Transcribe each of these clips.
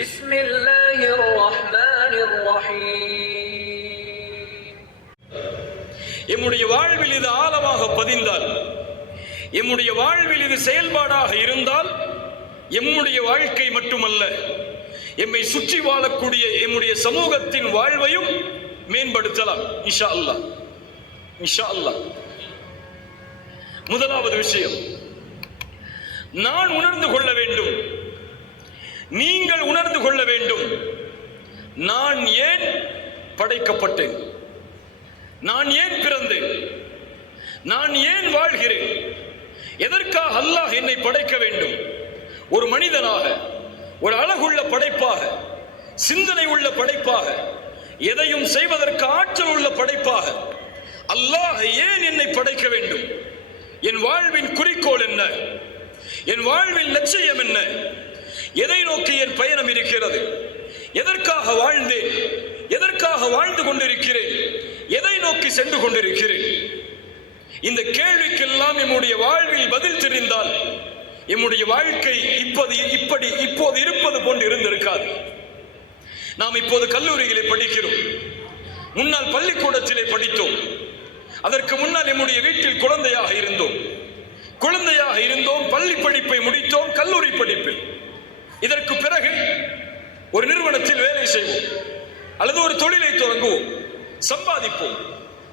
بسم الله الرحمن الرحيم. எம்முடைய வாழ்வில் இது ஆழமாக பதிந்தால், எம்முடைய வாழ்வில் இது செயல்பாடாக இருந்தால், எம்முடைய வாழ்க்கை மட்டுமல்ல, எம்மை சுற்றி வாழக்கூடிய எம்முடைய சமூகத்தின் வாழ்வையும் மேம்படுத்தலாம் இன்ஷா அல்லாஹ். இன்ஷா அல்லாஹ். முதலாவது விஷயம், நான் உணர்ந்து கொள்ள வேண்டும், நீங்கள் உணர்ந்து கொள்ள வேண்டும், நான் ஏன் படைக்கப்பட்டேன், நான் ஏன் பிறந்தேன், நான் ஏன் வாழ்கிறேன், எதற்காக அல்லாஹ் என்னை படைக்க வேண்டும். ஒரு மனிதனாக, ஒரு அழகுள்ள படைப்பாக, சிந்தனை உள்ள படைப்பாக, எதையும் செய்வதற்கு ஆற்றல் உள்ள படைப்பாக அல்லாஹ் ஏன் என்னை படைக்க வேண்டும். என் வாழ்வின் குறிக்கோள் என்ன, என் வாழ்வின் லட்சியம் என்ன, எதை நோக்கி என் பயணம் இருக்கிறது, எதற்காக வாழ்ந்தேன், எதற்காக வாழ்ந்து கொண்டிருக்கிறேன், எதை நோக்கி சென்று கொண்டிருக்கிறேன். இந்த கேள்விக்கெல்லாம் நம்முடைய வாழ்வில் பதில் தெரிந்தால் நம்முடைய வாழ்க்கை இப்போது இருப்பது போன்று இருந்திருக்காது. நாம் இப்போது கல்லூரிகளை படிக்கிறோம், முன்னால் பள்ளிக்கூடத்திலே படித்தோம், அதற்கு முன்னால் நம்முடைய வீட்டில் குழந்தையாக இருந்தோம், பள்ளி படிப்பை முடித்தோம், கல்லூரி படிப்பில். இதற்கு பிறகு ஒரு நிறுவனத்தில் வேலை செய்வோம் அல்லது ஒரு தொழிலை தொடங்குவோம், சம்பாதிப்போம்,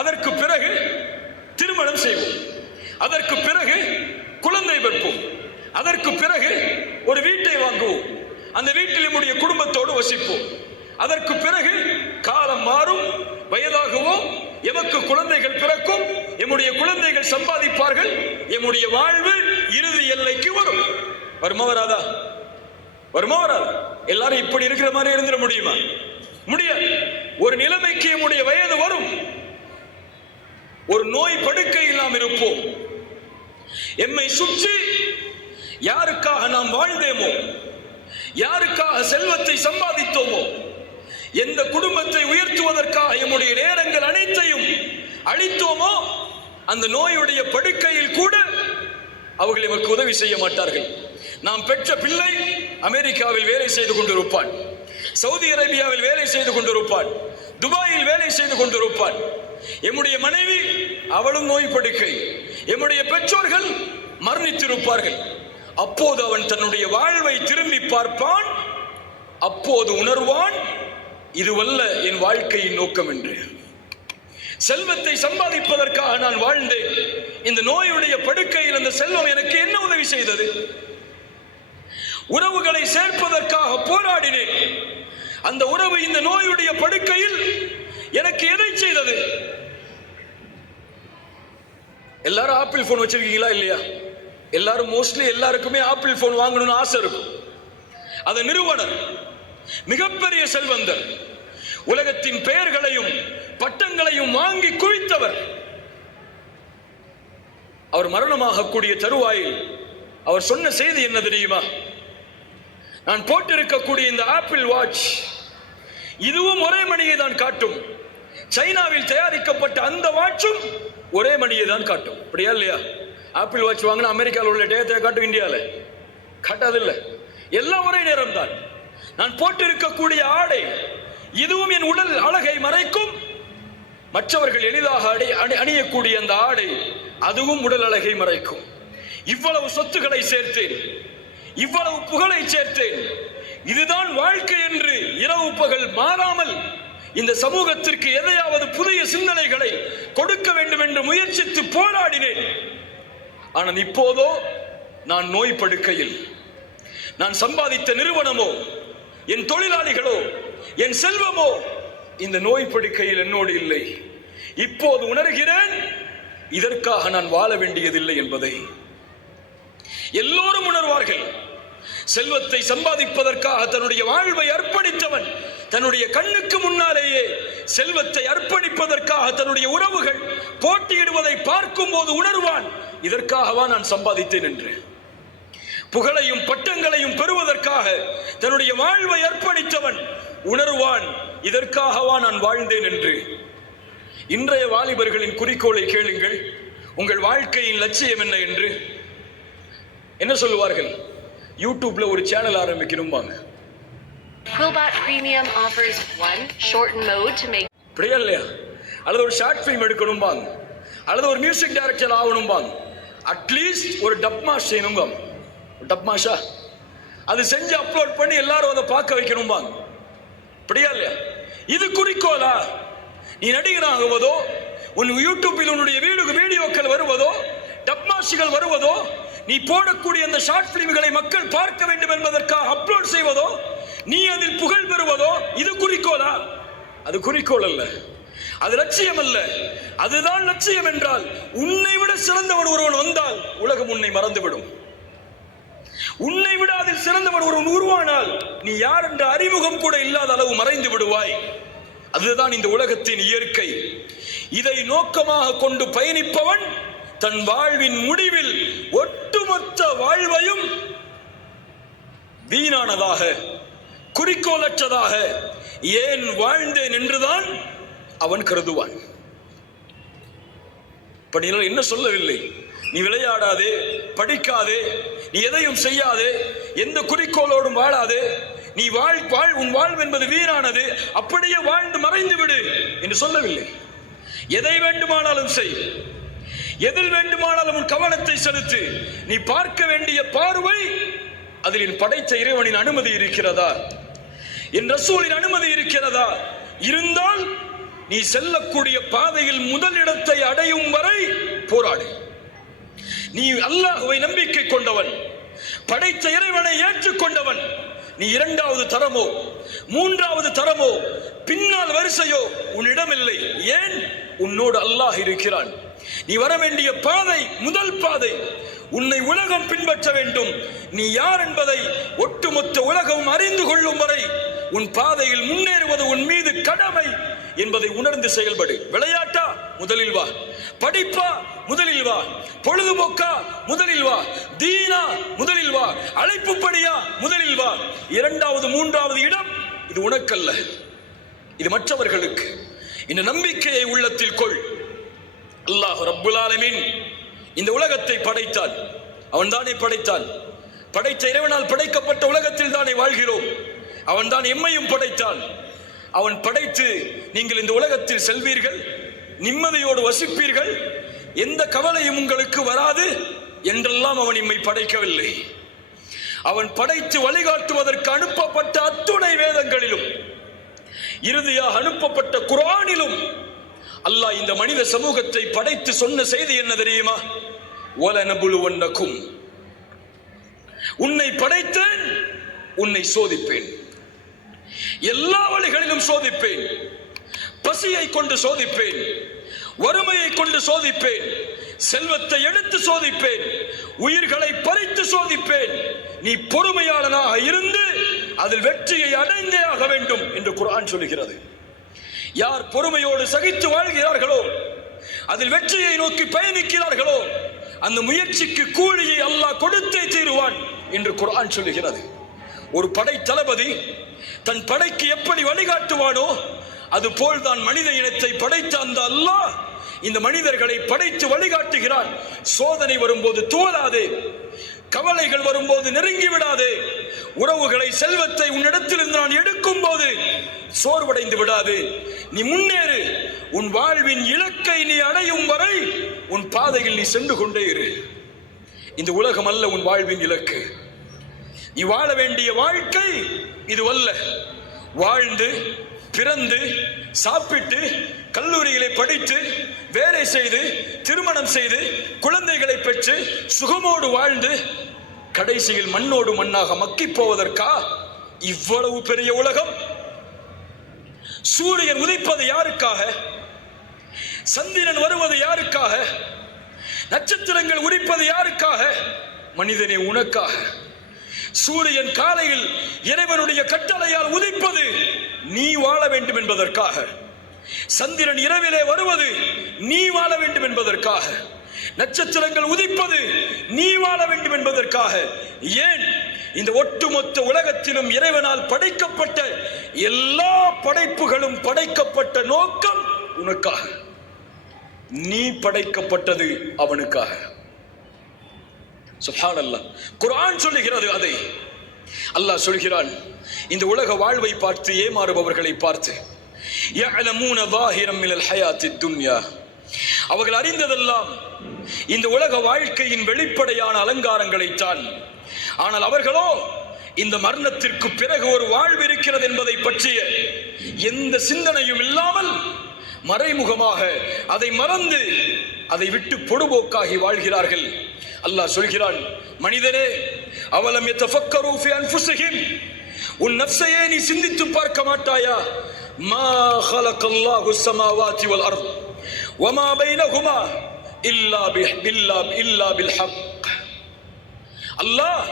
அதற்கு பிறகு திருமணம் செய்வோம், அதற்கு பிறகு குழந்தை பெறுவோம், அதற்கு பிறகு ஒரு வீட்டை வாங்குவோம், அந்த வீட்டில் நம்முடைய குடும்பத்தோடு வசிப்போம், அதற்கு பிறகு காலம் மாறும், வயதாகுவோம், எமக்கு குழந்தைகள் பிறக்கும், எம்முடைய குழந்தைகள் சம்பாதிப்பார்கள், எம்முடைய வாழ்வு இறுதி எல்லைக்கு வரும். வருமா வராதா? வருமா வராதா? எல்லாரும் இப்படி இருக்கிற மாதிரி இருந்துட முடியுமா? முடியாது. ஒரு நிலைமைக்கு நம்முடைய வயது வரும், ஒரு நோய் படுக்கையில் நாம் இருப்போம். எம்மை சுற்றி யாருக்காக நாம் வாழ்ந்தேமோ, யாருக்காக செல்வத்தை சம்பாதித்தோமோ, எந்த குடும்பத்தை உயர்த்துவதற்காக நம்முடைய நேரங்கள் அனைத்தையும் அளித்தோமோ, அந்த நோயுடைய படுக்கையில் கூட அவர்கள் நமக்கு உதவி செய்ய மாட்டார்கள். நாம் பெற்ற பிள்ளை அமெரிக்காவில் வேலை செய்து கொண்டிருப்பான், சவுதி அரேபியாவில் வேலை செய்து கொண்டிருப்பான், துபாயில் வேலை செய்து கொண்டிருப்பான். எம்முடைய மனைவி அவளும் நோய் படுக்கை, எம்முடைய பெற்றோர்கள் மரணித்திருப்பார்கள். அப்போது அவன் தன்னுடைய வாழ்வை திரும்பி பார்ப்பான், அப்போது உணர்வான், இதுவல்ல என் வாழ்க்கையின் நோக்கம் என்று. செல்வத்தை சம்பாதிப்பதற்காக நான் வாழ்ந்தேன், இந்த நோயுடைய படுக்கையில் அந்த செல்வம் எனக்கு என்ன உதவி செய்தது? உறவுகளை சேர்ப்பதற்காக போராடினேன், அந்த உறவு இந்த நோயுடைய படுக்கையில் எனக்கு எதை செய்தது? எல்லாரும் ஆப்பிள் போன் வச்சிருக்கீங்களா இல்லையா? எல்லாரும் மோஸ்ட்லி எல்லாருக்குமே ஆப்பிள் போன் வாங்கணும்னு ஆசை இருக்கும். அந்த நிறுவனர் மிகப்பெரிய செல்வந்தர், உலகத்தின் பெயர்களையும் பட்டங்களையும் வாங்கி குவித்தவர். அவர் மரணமாகக்கூடிய தருவாயில் அவர் சொன்ன செய்தி என்ன தெரியுமா? நான் போட்டிருக்கக்கூடிய இந்த ஆப்பிள் வாட்ச் இதுவும் ஒரே மணியை தான் காட்டும், சைனாவில் தயாரிக்கப்பட்ட அந்த வாட்சும் ஒரே மணியை தான் காட்டும். அப்படியா இல்லையா? ஆப்பிள் வாட்ச் வாங்கினா அமெரிக்காவில் உள்ள டேத்தை காட்டும், இந்தியாவில் காட்டாதில்லை. எல்லாம் ஒரே நேரம் தான். நான் போட்டிருக்கக்கூடிய ஆடை இதுவும் என் உடல் அழகை மறைக்கும், மற்றவர்கள் எளிதாக அணியக்கூடிய அந்த ஆடை அதுவும் உடல் அழகை மறைக்கும். இவ்வளவு சொத்துக்களை சேர்த்தேன், இவ்வளவு புகழை சேர்த்தேன், இதுதான் வாழ்க்கை என்று இரவு பகல் மாறாமல் இந்த சமூகத்திற்கு எதையாவது புதிய சிந்தனைகளை கொடுக்க வேண்டும் என்று முயற்சித்து போராடினேன். ஆனால் இப்போதோ நான் நோய் படுக்கையில், நான் சம்பாதித்த நிறுவனமோ, என் தொழிலாளிகளோ, என் செல்வமோ இந்த நோய் படுக்கையில் என்னோடு இல்லை. இப்போது உணர்கிறேன், இதற்காக நான் வாழ வேண்டியதில்லை என்பதை. எல்லோரும் உணர்வார்கள். செல்வத்தை சம்பாதிப்பதற்காக தன்னுடைய வாழ்வை அர்ப்பணித்தவன் தன்னுடைய கண்ணுக்கு முன்னாலேயே செல்வத்தை அர்ப்பணிப்பதற்காக தன்னுடைய உறவுகள் போட்டியிடுவதை பார்க்கும் போது உணர்வான், இதற்காகவா நான் சம்பாதித்தேன் என்று. புகழையும் பட்டங்களையும் பெறுவதற்காக தன்னுடைய வாழ்வை அர்ப்பணித்தவன் உணர்வான், இதற்காகவா நான் வாழ்ந்தேன் என்று. இன்றைய வாலிபர்களின் குறிக்கோளை கேளுங்கள், உங்கள் வாழ்க்கையின் லட்சியம் என்ன என்று. என்ன சொல்லுவார்கள்? யூடியூப்ல ஒரு channel ஆரம்பிக்கணும்பாங்க. Quillbot Premium offers one shortened mode to make அப்படியா இல்லையா? அல்லது ஒரு ஷார்ட் ஃபிலிம் எடுக்கணும்பாங்க, அல்லது ஒரு மியூசிக் டைரக்டர் ஆகணும்பாங்க, அட்லீஸ்ட் ஒரு டப்மாஷ் செய்யணும்பாங்க. டப்மாஷா அது செஞ்சு அப்லோட் பண்ணி எல்லாரும் அதை பார்க்க வைக்கணும்பாங்க. அப்படியா இல்லையா? இது குறிக்கோளா? நீ நடிகனாகுவதோ, உன் யூடியூப்பில் உன்னுடைய வீடியோக்கள் வருவதோ, டப்மாஷிகள் வருவதோ, நீ போடக்கூடிய அந்த ஷார்ட் பிலிம்களை மக்கள் பார்க்க வேண்டும் என்பதற்காக அப்லோட் செய்வதோ, நீ அதில் புகழ் பெறுவதோ, இது குறிக்கோளா? அது குறிக்கோள் அல்ல, அது லட்சியம் அல்ல. அதுதான் லட்சியம் என்றால் உன்னை விட சிறந்தவன் ஒருவன் வந்தால் உலகம் உன்னை மறந்துவிடும். உன்னை விட அதில் சிறந்தவன் ஒருவன் உருவானால் நீ யார் என்ற அறிமுகம் கூட இல்லாத அளவு மறைந்து விடுவாய். அதுதான் இந்த உலகத்தின் இயற்கை. இதை நோக்கமாக கொண்டு பயணிப்பவன் தன் வாழ்வின் முடிவில் ஒட்டுமொத்த வாழ்வையும் வீணானதாக, குறிக்கோளற்றதாக ஏன் வாழ்ந்தேன் என்றுதான் அவன் கருதுவான். என்ன சொல்லவில்லை, நீ விளையாடாதே, படிக்காதே, நீ எதையும் செய்யாதே, எந்த குறிக்கோளோடும் வாழாதே, நீ உன் வாழ்வு என்பது வீணானது, அப்படியே வாழ்ந்து மறைந்து விடு என்று சொல்லவில்லை. எதை வேண்டுமானாலும் செய், எதில் வேண்டுமானாலும் உன் கவனத்தை செலுத்து. நீ பார்க்க வேண்டிய பார்வை அதில் என் படைத்த இறைவனின் அனுமதி இருக்கிறதா, என் ரசூலின் அனுமதி இருக்கிறதா? இருந்தால் நீ செல்லக்கூடிய பாதையில் முதல் இடத்தை அடையும் வரை போராடு. நீ அல்லாஹ்வை நம்பிக்கை கொண்டவன், படைத்த இறைவனை ஏற்றுக்கொண்டவன். நீ இரண்டாவது தரமோ மூன்றாவது தரமோ பின்னால் வரிசையோ உன்னிடம் இல்லை. ஏன்? உன்னோடு அல்லாஹ் இருக்கிறான். நீ வர வேண்டிய பாதை முதல் பாதை. உன்னை உலகம் பின்பற்ற வேண்டும். நீ யார் என்பதை ஒட்டுமொத்த உலகம் அறிந்து கொள்ளும் வரை உன் பாதையில் முன்னேறுவது உன் மீது கடமை என்பதை உணர்ந்து செயல்படு. விளையாட்டா? முதலில் வா. படிப்பா? முதலில் வா. பொழுதுபோக்கா? முதலில் வா. தீனா? முதலில் வா. அழைப்பு படியா? முதலில் வா. இரண்டாவது மூன்றாவது இடம் இது உனக்கல்ல, இது மற்றவர்களுக்கு. இந்த நம்பிக்கையை உள்ளத்தில் கொள். அல்லாஹ் ரப்புல் ஆலமீன் இந்த உலகத்தை படைத்தான். அவன் தானே படைத்தான். படைத்த இறைவனால் படைக்கப்பட்ட உலகத்தில் தானே வாழ்கிறோம். அவன் தான் எம்மையும் படைத்தான். அவன் படைத்து நீங்கள் இந்த உலகத்தில் செல்வீர்கள், நிம்மதியோடு வசிப்பீர்கள், எந்த கவலையும் உங்களுக்கு வராது என்றெல்லாம் அவன் எம்மை படைக்கவில்லை. அவன் படைத்து வழிகாட்டுவதற்கு அனுப்பப்பட்ட அத்துணை வேதங்களிலும் இறுதியாக அனுப்பப்பட்ட குர்ஆனிலும் அல்லாஹ் இந்த மனித சமூகத்தை படைத்து சொன்ன செய்தி என்ன தெரியுமா? வலனபுலுவன்னகும், உன்னை படைத்தேன், உன்னை சோதிப்பேன், எல்லா வழிகளிலும் சோதிப்பேன். பசியை கொண்டு சோதிப்பேன், வறுமையை கொண்டு சோதிப்பேன், செல்வத்தை எடுத்து சோதிப்பேன், உயிர்களை பறித்து சோதிப்பேன். நீ பொறுமையாளனாக இருந்து அதில் வெற்றியை அடைந்தே ஆக வேண்டும் என்று குர்ஆன் சொல்லுகிறது. யார் பொறுமையோடு சகித்து வாழ்கிறார்களோ, அதில் வெற்றியை நோக்கி பயணிக்கிறார்களோ, அந்த முயற்சிக்கு கூலியை அல்லாஹ் கொடுத்தே தீருவான் என்று குர்ஆன் சொல்லுகிறது. ஒரு படை தளபதி தன் படைக்கு எப்படி வழிகாட்டுவானோ அதுபோல் தான் மனித இனத்தை படைத்த அந்த அல்லாஹ் இந்த மனிதர்களை படைத்து வழிகாட்டுகிறான். சோதனை வரும்போது துவளாதே, கவலைகள் வரும்போது நெருங்கி விடாதே, உறவுகளை செல்வத்தை உன்னிடத்திலிருந்து நான் எடுக்கும் போது சோர்வடைந்து விடாது. நீ முன்னேறு. உன் வாழ்வின் இலக்கை நீ அடையும் வரை உன் பாதையில் நீ சென்று கொண்டே இரு. இந்த உலகம் அல்ல உன் வாழ்வின் இலக்கு. நீ வாழ வேண்டிய வாழ்க்கை இதுவல்ல. வாழ்ந்து பிறந்து சாப்பிட்டு கல்லூரிகளை படித்து வேலை செய்து திருமணம் செய்து குழந்தைகளை பெற்று சுகமோடு வாழ்ந்து கடைசியில் மண்ணோடு மண்ணாக மக்கி போவதற்கா இவ்வளவு பெரிய உலகம்? சூரியன் உதிப்பது யாருக்காக? சந்திரன் வருவது யாருக்காக? நட்சத்திரங்கள் உதிப்பது யாருக்காக? மனிதனே, உனக்காக. சூரியன் காலையில் இறைவனுடைய கட்டளையால் உதிப்பது நீ வாழ வேண்டும் என்பதற்காக. சந்திரன் இரவிலே வருவது நீ வாழ வேண்டும் என்பதற்காக. நட்சத்திரங்கள் உதிப்பது நீ வாழ வேண்டும் என்பதற்காக. ஏன்? இந்த ஒட்டுமொத்த உலகத்திலும் இறைவனால் படைக்கப்பட்ட எல்லா படைப்புகளும் படைக்கப்பட்ட நோக்கம் உனக்காக. நீ படைக்கப்பட்டது அவனுக்காக. சுப்ஹானல்லாஹ். குர்ஆன் சொல்லுகிறது அதை. அல்லாஹ் சொல்கிறான், இந்த உலக வாழ்வை பார்த்து ஏமாறுபவர்களை பார்த்து, يَعْلَمُونَ ظَاهِرًا مِنَ الْحَيَاةِ الدُّنْيَا, அவர்கள் அறிந்ததெல்லாம் இந்த உலக வாழ்க்கையின் வெளிப்படையான அலங்காரங்களைத்தான். ஆனால் அவர்களோ இந்த மரணத்திற்கு பிறகு ஒரு வாழ்வு இருக்கிறது என்பதை பற்றிய எந்த சிந்தனையும் இல்லாமல் மறைமுகமாக அதை மறந்து அதை விட்டு பொடுபோக்காகி வாழ்கிறார்கள். அல்லாஹ் சொல்கிறான், மனிதனே, அவலம் யதஃபக்கரு ஃபி அன்ஃபுஸிஹிம், உன் நஃப்ஸையே நீ சிந்தித்து பார்க்க மாட்டாயா? மா خلقல்லாஹு ஸமாவாதி வல் அர்த் வமா பைனஹுமா இல்லா பில்ஹக். அல்லாஹ்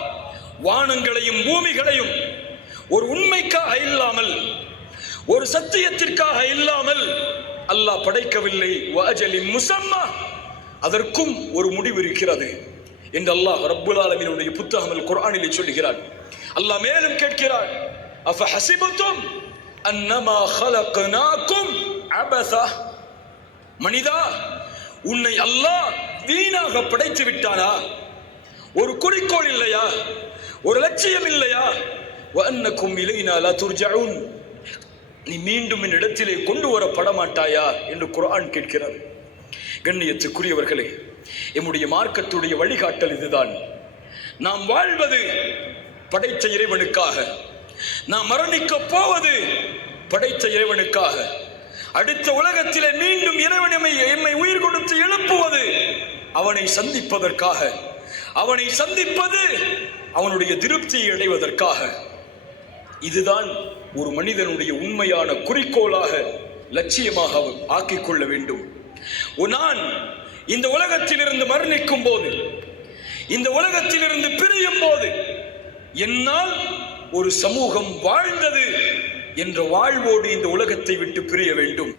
வானங்களையும் பூமிகளையும் ஒரு உண்மைக்காக இல்லாமல், ஒரு சத்தியத்திற்காக இல்லாமல் அல்லாஹ் படைக்கவில்லை. வஅஜலின் முஸம்மா, அதற்கும் ஒரு முடிவு இருக்கிறது என்று அல்லாஹ் ரப்புல் ஆலமீனுடைய புத்தகம் அல் குர்ஆனிலே சொல்கிறான். அல்லாஹ் மேலும் கேட்கிறான், அஃபஹஸிபதும் அன்னமா خلقناكم அபஸா, மனிதா, உன்னை அல்லாஹ் வீணாக படைத்து விட்டானா? ஒரு குறிக்கோள் இல்லையா? ஒரு லட்சியம் இல்லையா? வஅன்னகும் இலைனா லா துர்ஜஊன், நீ மீண்டும் என் இடத்திலே கொண்டு வரப்பட மாட்டாயா என்று குர்ஆன் கேட்கிறது. கண்ணியத்துக்குரியவர்களே, எம்முடைய மார்க்கத்துடைய வழிகாட்டல் இதுதான். நாம் வாழ்வது படைத்த இறைவனுக்காக, நாம் மரணிக்க போவது படைத்த இறைவனுக்காக. அடுத்த உலகத்திலே மீண்டும் இறைவன் எம்மை உயிர் கொடுத்து எழுப்புவது அவனை சந்திப்பதற்காக. அவனை சந்திப்பது அவனுடைய திருப்தியை அடைவதற்காக. இதுதான் ஒரு மனிதனுடைய உண்மையான குறிக்கோளாக, லட்சியமாக அவன் ஆக்கிக் கொள்ள வேண்டும். நான் இந்த உலகத்திலிருந்து மரணிக்கும் போது, இந்த உலகத்திலிருந்து பிரியும் போது, என்னால் ஒரு சமூகம் வாழ்ந்தது என்ற வாழ்வோடு இந்த உலகத்தை விட்டு பிரிய வேண்டும்.